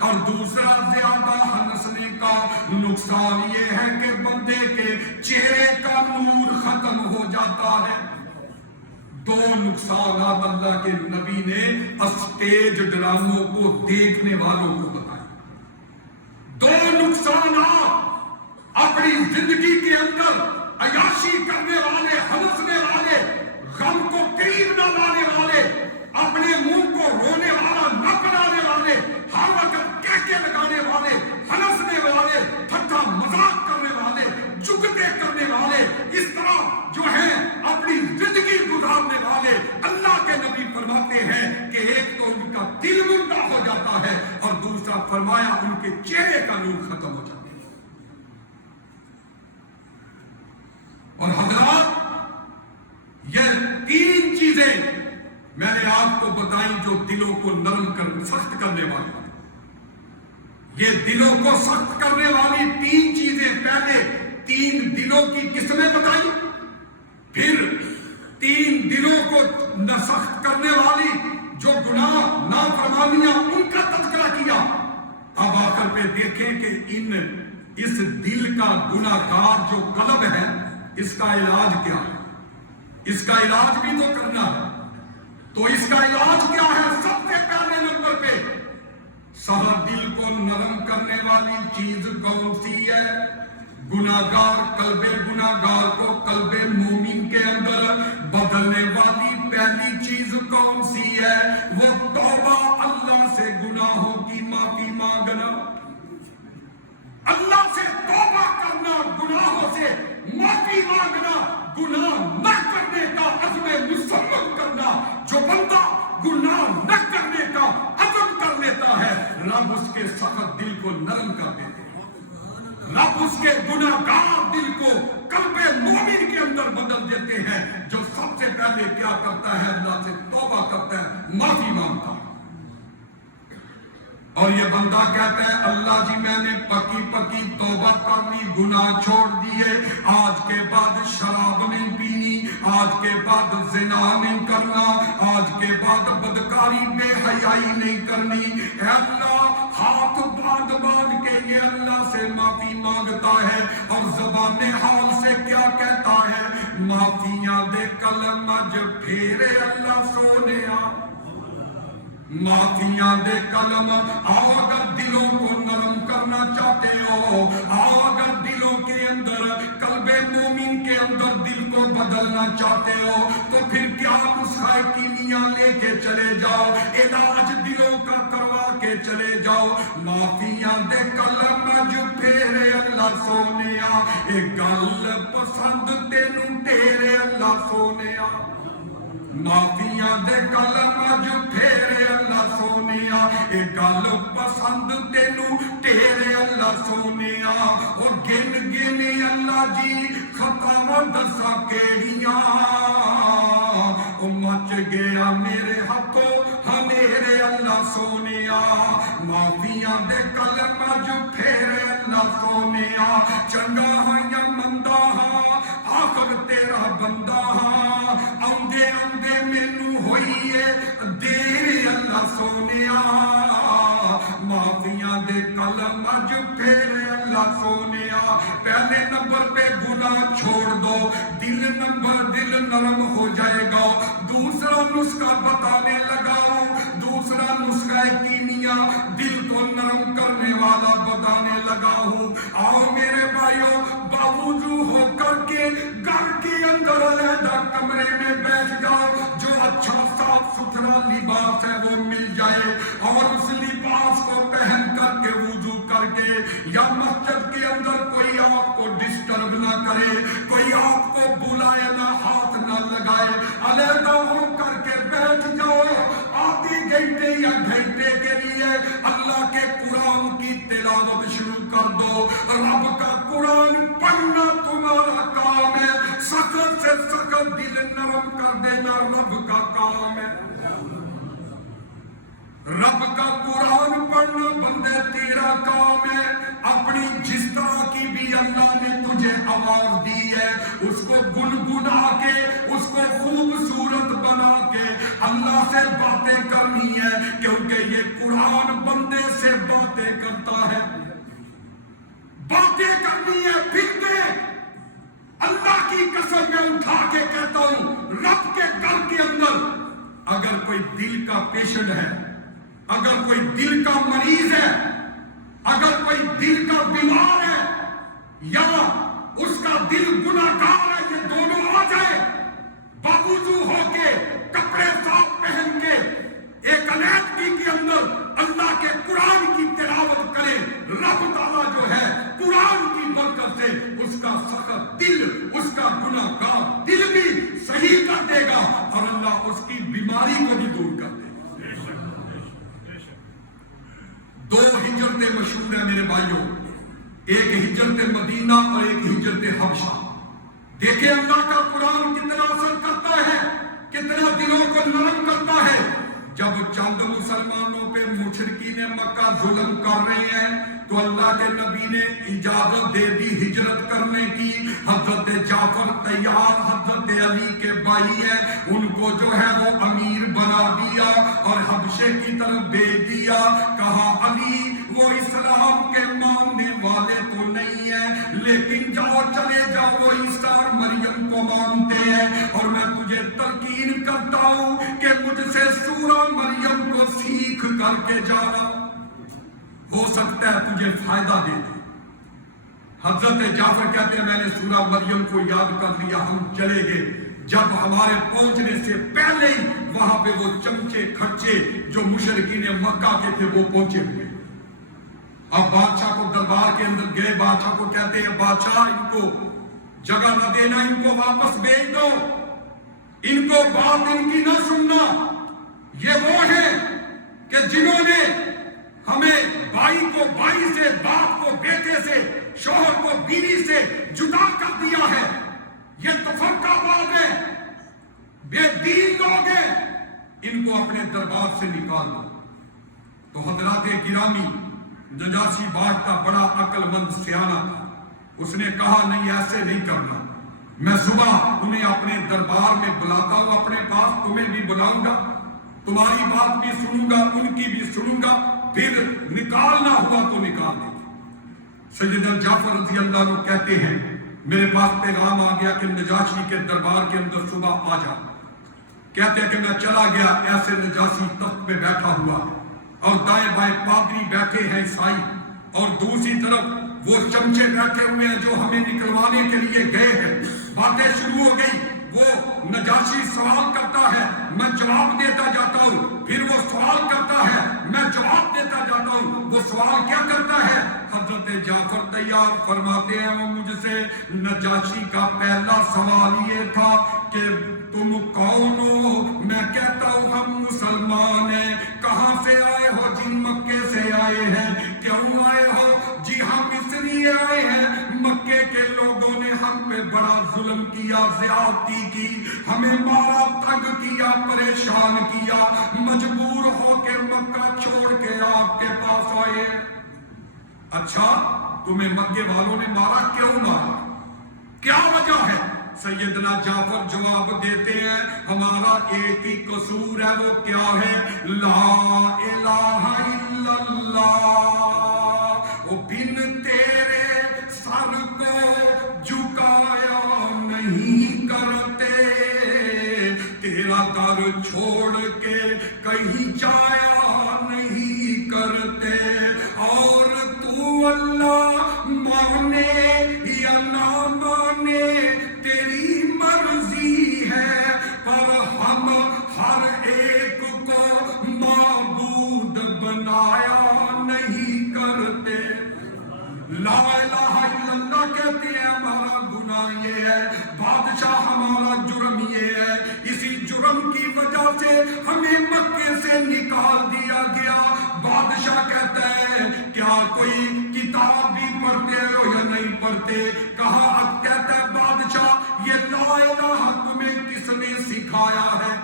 اور دوسرا زیادہ ہنسنے کا نقصان یہ ہے کہ بندے کے چہرے کا نور ختم ہو جاتا ہے۔ دو نقصانات اللہ کے نبی نے اسٹیج ڈراموں کو دیکھنے والوں کو بتائے۔ دو نقصانات اپنی زندگی کے اندر عیاشی کرنے والے، ہنسنے والے، غم کو قریب نہ لانے والے، اپنے منہ کو رونے والا نہ بنانے والے، ہر وقت کہکے لگانے والے، ہنسنے والے، ٹھٹا مذاق کرنے والے، جگتے کرنے والے، اس طرح جو ہیں اپنی زندگی گزارنے والے، اللہ کے نبی فرماتے ہیں کہ ایک تو ان کا دل مردہ ہو جاتا ہے اور دوسرا فرمایا ان کے چہرے کا نور ختم ہو جاتا ہے۔ اور حضرات، یہ تین چیزیں میں نے آپ کو بتائی جو دلوں کو نرم کر سخت کرنے والی، یہ دلوں کو سخت کرنے والی تین چیزیں، پہلے تین دلوں کی قسمیں بتائی، پھر تین دلوں کو سخت کرنے والی جو گناہ نافرمانیاں ان کا تذکرہ کیا۔ اب آخر پہ دیکھیں کہ اس دل کا گناہگار جو قلب ہے، اس کا علاج کیا ہے؟ اس کا علاج بھی تو کرنا ہے۔ تو اس کا علاج کیا ہے؟ سب سے پہلے نمبر پہ سارا دل کو نرم کرنے والی چیز کون سی ہے؟ گناہگار قلب گناہگار کو قلب مومن کے اندر بدلنے والی پہلی چیز کون سی ہے؟ وہ توبہ، اللہ سے گناہوں کی معافی مانگنا، اللہ سے توبہ کرنا، گناہوں سے معافی مانگنا، گناہ نہ کرنے کا عزم مصمم کرنا۔ جو بندہ گناہ نہ کرنے کا عزم کر لیتا ہے، رب اس کے سخت دل کو نرم کر دیتے ہیں، رب اس کے گناہگار دل کو قلب مومن کے اندر بدل دیتے ہیں۔ جو سب سے پہلے کیا کرتا ہے؟ اللہ سے توبہ کرتا ہے، معافی مانگتا ہے۔ اور یہ بندہ کہتا ہے اللہ جی میں نے پکی پکی توبہ کر لی، گناہ چھوڑ دیے، آج کے بعد شراب نہیں پینی، آج کے بعد زنا نہیں کرنا، آج کے بعد بدکاری بے حیائی نہیں کرنی۔ اے اللہ، ہاتھ باندھ باندھ کے یہ اللہ سے معافی مانگتا ہے اور زبان حال سے کیا کہتا ہے؟ معافیاں دے کلم اج پھیرے اللہ سونے آ، معافیاں دے کلم۔ آؤ اگر دلوں کو نرم کرنا چاہتے ہو، آؤ اگر دلوں کے اندر قلب مومن کے اندر دل کو بدلنا چاہتے ہو، تو پھر کیا نسخہ کیمیاں لے کے چلے جاؤ، علاج دلوں کا کروا کے چلے جاؤ۔ معافیاں دے کلم اج پھیرے اللہ سونیا، اے گل پسند تینوں تیرے اللہ سونیا، معافیاں دے کلم اج پھیرے اللہ سونیا، اے گل پسند تینوں تیرے اللہ سونیا۔ اور گن گنے اللہ جی خطاواں دساں کیڑیاں، او مچ گیا میرے ہاتھوں ہمیرے اللہ سونیا۔ معافیاں دے کلم اج پھیرے اللہ سونیا، چنگا ہاں یا مندا ہاں آخر تیرا بندہ ہاں، آندے آندے مینوں ہوئی ہے دیر اللہ سونیا۔ معافیاں دے کلم اج پھیرے اللہ سونیا۔ پہلے نمبر پہ گناہ چھوڑ دو، دل نرم ہو جائے گا۔ دوسرا نسخہ بتانے لگا ہوں، دوسرا نسخہ کیمیا دل کو نرم کرنے والا بتانے لگا ہوں۔ آؤ میرے بھائیوں، باوجود ہو کر کے گھر کے اندر علیحدہ کمرے میں بیٹھ جاؤ، جو اچھا صاف ستھرا لباس ہے وہ مل جائے، اور اس لباس کو پہن کر کے وضو کر کے، یا مسجد کے اندر کوئی آپ کو ڈسٹرب نہ کرے، کوئی آپ کو بلائے نہ، ہاتھ نہ لگائے، علیحدہ ہو کر کے بیٹھ جاؤ۔ آدھی گھنٹے یا گھنٹے کے لیے اللہ کے قرآن کی تلاوت شروع کر دو۔ رب کا قرآن پڑھنا تمہارا کام ہے، سخت سے سخت دل نرم کر دینا رب کا کام ہے۔ رب کا قرآن پڑھنا بندے تیرا کام ہے۔ اپنی جس طرح کی بھی اللہ نے تجھے آواز دی ہے اس کو گنگنا کے اس کو خوبصورت بنا کے اللہ سے باتیں کرنی ہے، کیونکہ یہ قرآن بندے سے باتیں کرتا ہے، باتیں کرنی ہے۔ پھر دیکھ، اللہ کی قسم میں اٹھا کے کہتا ہوں، رب کے گھر کے اندر اگر کوئی دل کا پیشنٹ ہے، اگر کوئی دل کا مریض ہے، اگر کوئی دل کا بیمار ہے یا اس کا دل گناہگار ہے، یہ دونوں آ جائے، باوضو ہو کے کپڑے صاف پہن کے ایک علیحدگی کے اندر اللہ کے قرآن کی تلاوت کرے، رب تعالیٰ جو ہے قرآن کی برکت سے اس کا سخت دل، اس کا گناہگار دل بھی صحیح کر دے گا اور اللہ اس کی بیماری کو بھی دور کر دے گا۔ دو ہجرتیں مشہور ہیں میرے بھائیوں، ایک ہجرت مدینہ اور ایک ہجرت حبشہ۔ دیکھیں اللہ کا قرآن کتنا اثر کرتا ہے، کتنا دلوں کو نرم کرتا ہے۔ جب چند مسلمانوں پہ مشرکین مکہ ظلم کر رہے ہیں تو اللہ کے نبی نے اجازت دے دی ہجرت کرنے کی۔ حضرت جعفر تیار حضرت علی کے بھائی ہیں، ان کو جو ہے وہ امیر بنا دیا اور حبشے کی طرف بھیج دیا۔ کہا علی وہ اسلام کے ماننے والے تو نہیں ہیں، لیکن جاؤ چلے جاؤ، وہ عیسیٰ اور مریم کو مانتے ہیں، اور میں تجھے تلقین کرتا ہوں کہ مجھ سے سورہ مریم کو سیکھ کر کے جانا، ہو سکتا ہے تجھے فائدہ دے دے۔ حضرت جعفر کہتے ہیں میں نے سورہ مریم کو یاد کر لیا، ہم چلے گئے۔ جب ہمارے پہنچنے سے پہلے ہی وہاں پہ وہ چمچے کھچے جو مشرکین مکہ کے تھے وہ پہنچے ہوئے۔ اب بادشاہ کو دربار کے اندر گئے، بادشاہ کو کہتے ہیں بادشاہ ان کو جگہ نہ دینا، ان کو واپس بھیج دو، ان کو بات ان کی نہ سننا۔ یہ وہ ہیں کہ جنہوں نے ہمیں بھائی کو بھائی سے، باپ کو بیٹے سے، شوہر کو بیوی سے جدا کر دیا ہے، یہ تفرقہ باز ہے، بے دین لوگ ہیں، ان کو اپنے دربار سے نکال دو۔ تو حضرات گرامی، نجاشی بادشاہ بڑا عقل مند سیانہ تھا، اس نے کہا نہیں ایسے نہیں کرنا، میں صبح انہیں اپنے دربار میں بلاتا ہوں، اپنے پاس تمہیں بھی بلاؤں گا، تمہاری بات بھی سنوں گا، ان کی بھی سنوں گا، پھر نکالنا ہوا تو نکال دیں گے۔ سیدنا جعفر رضی اللہ عنہ کہتے ہیں میرے پاس پیغام آ گیا کہ نجاشی کے دربار کے اندر صبح آ جا۔ کہتے ہیں کہ میں چلا گیا، ایسے نجاشی تخت پہ بیٹھا ہوا اور دائیں بائیں پادری بیٹھے ہیں عیسائی، اور دوسری طرف وہ چمچے بیٹھے ہوئے ہیں جو ہمیں نکلوانے کے لیے گئے ہیں۔ باتیں شروع ہو گئی، وہ نجاشی سوال کرتا ہے، میں جواب دیتا جاتا ہوں، پھر وہ سوال کرتا ہے، میں جواب دیتا جاتا ہوں۔ وہ سوال کیا کرتا ہے؟ حضرت جعفر تیار فرماتے ہیں وہ مجھ سے نجاشی کا پہلا سوال یہ تھا کہ تم کون ہو؟ میں کہتا ہوں ہم مسلمان ہیں۔ کہاں سے آئے ہو؟ جن مکے سے آئے ہیں۔ کیوں آئے ہو؟ جی ہم اس لیے آئے ہیں، مکے کے لوگوں نے ہم پہ بڑا ظلم کیا، زیادتی کی، ہمیں مارا، تنگ کیا، پریشان کیا، مجبور ہو کے مکہ چھوڑ کے آپ کے پاس آئے ہیں۔ اچھا تمہیں مکے والوں نے مارا، کیوں مارا، کیا وجہ ہے؟ سیدنا جعفر جواب دیتے ہیں ہمارا ایک ہی قصور ہے، وہ کیا ہے؟ لا الہ الا اللہ، وہ بن تیرے سر کو جھکایا نہیں کرتے، تیرا در چھوڑ کے کہیں جایا نہیں کرتے، اور تو اللہ مانے یا نہ مانے تیری مرضی ہے، پر ہم ہر ایک کو معبود بنایا نہیں کرتے۔ لا الہ الا اللہ کہتے ہیں ہمارا گناہ یہ ہے، بادشاہ ہمارا جرم یہ ہے، اسی جرم کی وجہ سے ہمیں مکے سے نکال دیا گیا۔ بادشاہ کہتا ہے کیا کوئی کتاب بھی پڑھتے ہو یا نہیں پڑھتے؟ کہا اب کہتا ہے بادشاہ یہ لا الہ تمہیں کس نے سکھایا ہے؟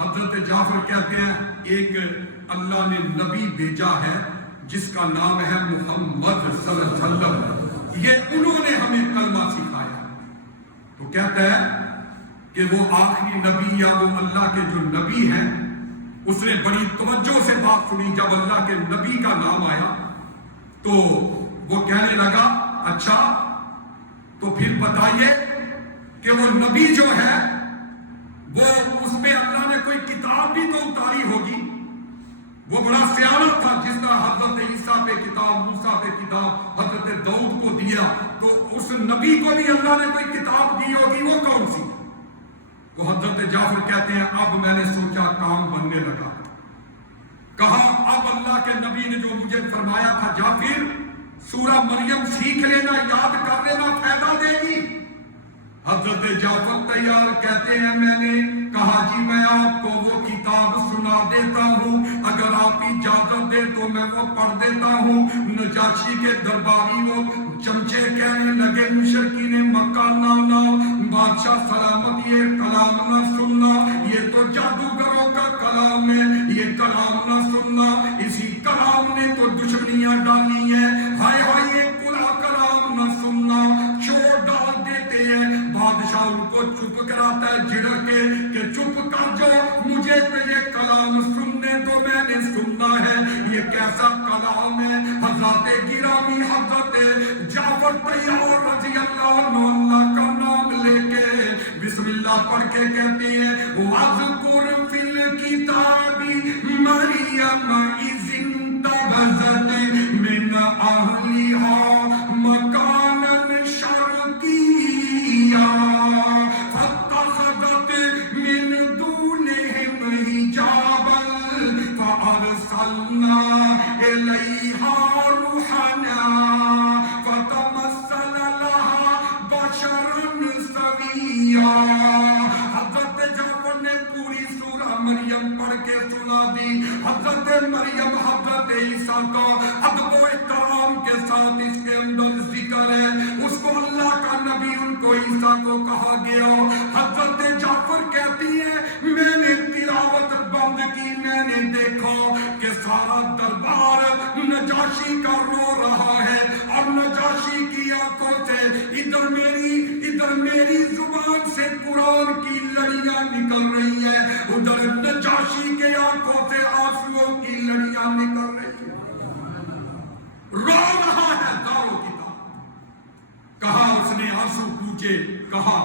حضرت جعفر کہتے ہیں ایک اللہ نے نبی بھیجا ہے، جس کا نام ہے محمد صلی اللہ علیہ وسلم، یہ انہوں نے ہمیں کلمہ سکھایا۔ تو کہتا ہے کہ وہ آخری نبی یا وہ اللہ کے جو نبی ہیں، اس نے بڑی توجہ سے بات سنی۔ جب اللہ کے نبی کا نام آیا تو وہ کہنے لگا اچھا تو پھر بتائیے کہ وہ نبی جو ہے وہ اس میں اللہ نے کوئی کتاب بھی تو اتاری ہوگی۔ وہ بڑا سیاست تھا، جس طرح حضرت عیسیٰ پہ کتاب، موسیٰ پہ کتاب حضرت داؤد کو دیا، تو اس نبی کو بھی اللہ نے کوئی کتاب دی ہوگی، وہ کون سی؟ وہ حضرت جعفر کہتے ہیں اب میں نے سوچا کام بننے لگا۔ کہا اب اللہ کے نبی نے جو مجھے فرمایا تھا جعفر سورہ مریم سیکھ لینا، یاد کر لینا، فائدہ دے گی۔ حضرت جعفر تیار، کہتے ہیں میں نے کہا جی میں آپ کو وہ کتاب سنا دیتا ہوں، اگر آپ اجازت دے تو میں وہ پڑھ دیتا ہوں۔ نجاشی کے درباری وہ چمچے کہنے لگے مشرکین مکہ نانا بادشاہ سلامت، یہ کلام نہ سننا، یہ تو جادوگروں کا کلام ہے، یہ کلام نہ سننا، اسی کلام نے تو دشمنیاں ڈالی ہیں، ہائے ہائے یہ کلا کلام نہ سننا، چور ڈال دیتے ہیں۔ بادشاہ ان کو چپ کراتا ہے جھڑک کے کہ چپ کر جاؤ، مجھے تو یہ کلام سننے دو، میں نے سننا ہے۔ یہ کیسا کلام ہے؟ حضرت گرامی حضرت جعفر طیار رضی اللہ عنہ اللہ کا نام لے کے بسم اللہ پڑھ کے کہتے ہیں وَاذْكُرْ فِي الْكِتَابِ مَرْيَمَ إِذِ انتَبَذَتْ مِنْ أَهْلِهَا مَكَانًا شَرْقِيًّا فَاتَّخَذَتْ مِنْ دُونِهِمْ حِجَابًا فَأَرْسَلْنَا إِلَيْهَا رُوحَنَا فَتَمَثَّلَ لَهَا بَشَرًا سَوِيًّا۔ حضرت جعفر نے پوری سورہ مریم پڑھ کے سنا دی۔ حضرت مریم حضرت عیسیٰ کا ادب و احترام کے ساتھ اس کے اندر ذکر ہے، اس کو اللہ کا نبی ان کو عیسیٰ کو کہا گیا۔ حضرت جعفر کہتی ہیں میں نے تلاوت بند کی، میں نے دیکھا کہ سارا دربار نجاشی کا رو رہا ہے اور نجاشی کی آنکھوں سے ادھر میری زبان سے قرآن کی لڑیاں نکل رہی ہیں، ادھر نجاشی کے آنکھوں سے آنسوؤں کی لڑیاں نکل رہی ہیں، رو رہا ہے دارو کتاب۔ کہا اس نے آنسو پوچھے، کہا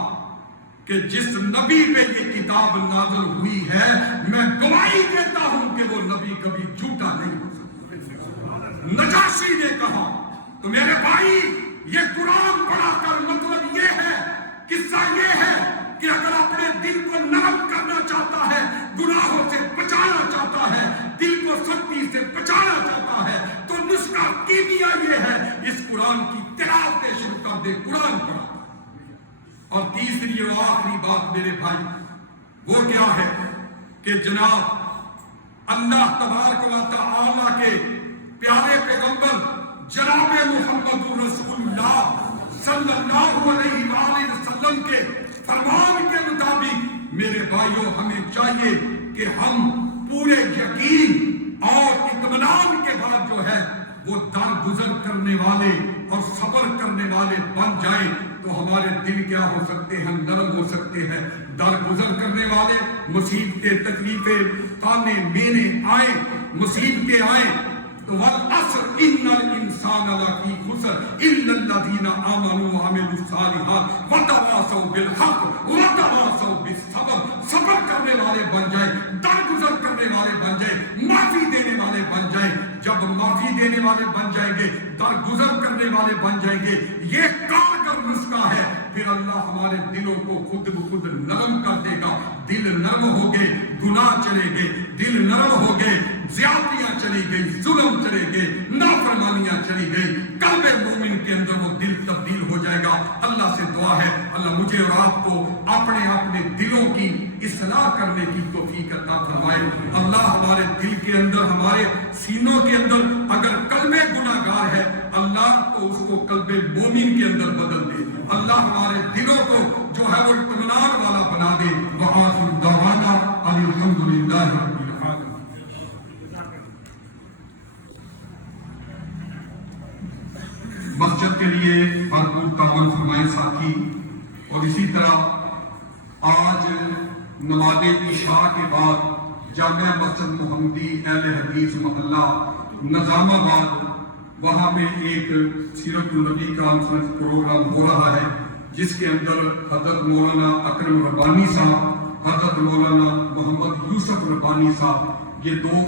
کہ جس نبی پہ یہ کتاب نازل ہوئی ہے میں گواہی دیتا ہوں کہ وہ نبی کبھی جھوٹا نہیں ہو سکتا۔ نجاشی نے کہا تو میرے بھائی یہ قرآن پڑھا کر مطلب یہ ہے، قصہ یہ ہے کہ اگر اپنے دل کو نرم کرنا چاہتا ہے، گناہوں سے بچانا چاہتا ہے، دل کو سختی سے بچانا چاہتا ہے، تو نسخہ کیمیا یہ ہے اس قرآن کی تلاوت شروع کر دے، قرآن پڑھا۔ اور تیسری اور آخری بات میرے بھائی وہ کیا ہے کہ جناب اللہ تبارک و تعالی کے پیارے پیغمبر جناب محمد رسول اللہ صلی اللہ علیہ وآلہ وسلم کے فرمان کے مطابق میرے بھائیوں ہمیں چاہیے کہ ہم پورے یقین اور اطمینان کے بعد جو ہے وہ درگزر کرنے والے اور صبر کرنے والے بن جائیں، تو ہمارے دل کیا ہو سکتے ہیں؟ نرم ہو سکتے ہیں۔ درگزر کرنے والے، مصیبتیں تکلیفیں تانے مینے آئیں، مصیبتیں آئیں تو والعصر ان الانسان لفی خسر الا الذین آمنوا وعملوا الصالحات وتواصوا بالحق وتواصوا بالصبر۔ صبر کرنے والے بن جائیں، درگزر کرنے والے بن جائیں، معافی دینے والے بن جائیں۔ جب معافی دینے والے بن جائیں گے، درگزر کرنے والے بن جائیں گے، یہ کارگر نسخہ ہے، پھر اللہ ہمارے دلوں کو خود بخود نرم کر دے گا۔ دل نرم ہو گئے، گناہ چلے گئے، دل نرم ہو گئے، زیادتیاں چلی گئی، ظلم چلے گئے، نافرمانیاں چلی گئی، قلب مومن کے اندر وہ دل تبدیل ہو جائے گا۔ اللہ سے دعا ہے اللہ مجھے اور آپ کو اپنے دلوں کی اصلاح کرنے کی توفیق عطا فرمائے۔ اللہ ہمارے دل کے اندر، ہمارے سینوں کے اندر اگر قلب گناہ گار ہے، اللہ تو اس کو قلب مومن کے اندر بدل دے۔ اللہ ہمارے دلوں کو جو ہے وہ اطمینان والا بنا دے۔ وآخر دعوانا الحمدللہ رب العالمین۔ کی. اور اسی طرح آج نماز عشاء کے بعد جامعہ مسجد محمدی اہل حدیث محلہ نظام آباد وہاں میں ایک سیرت النبی کانفرنس پروگرام ہو رہا ہے، جس کے اندر حضرت مولانا اکرم ربانی صاحب، حضرت مولانا محمد یوسف ربانی صاحب، یہ دو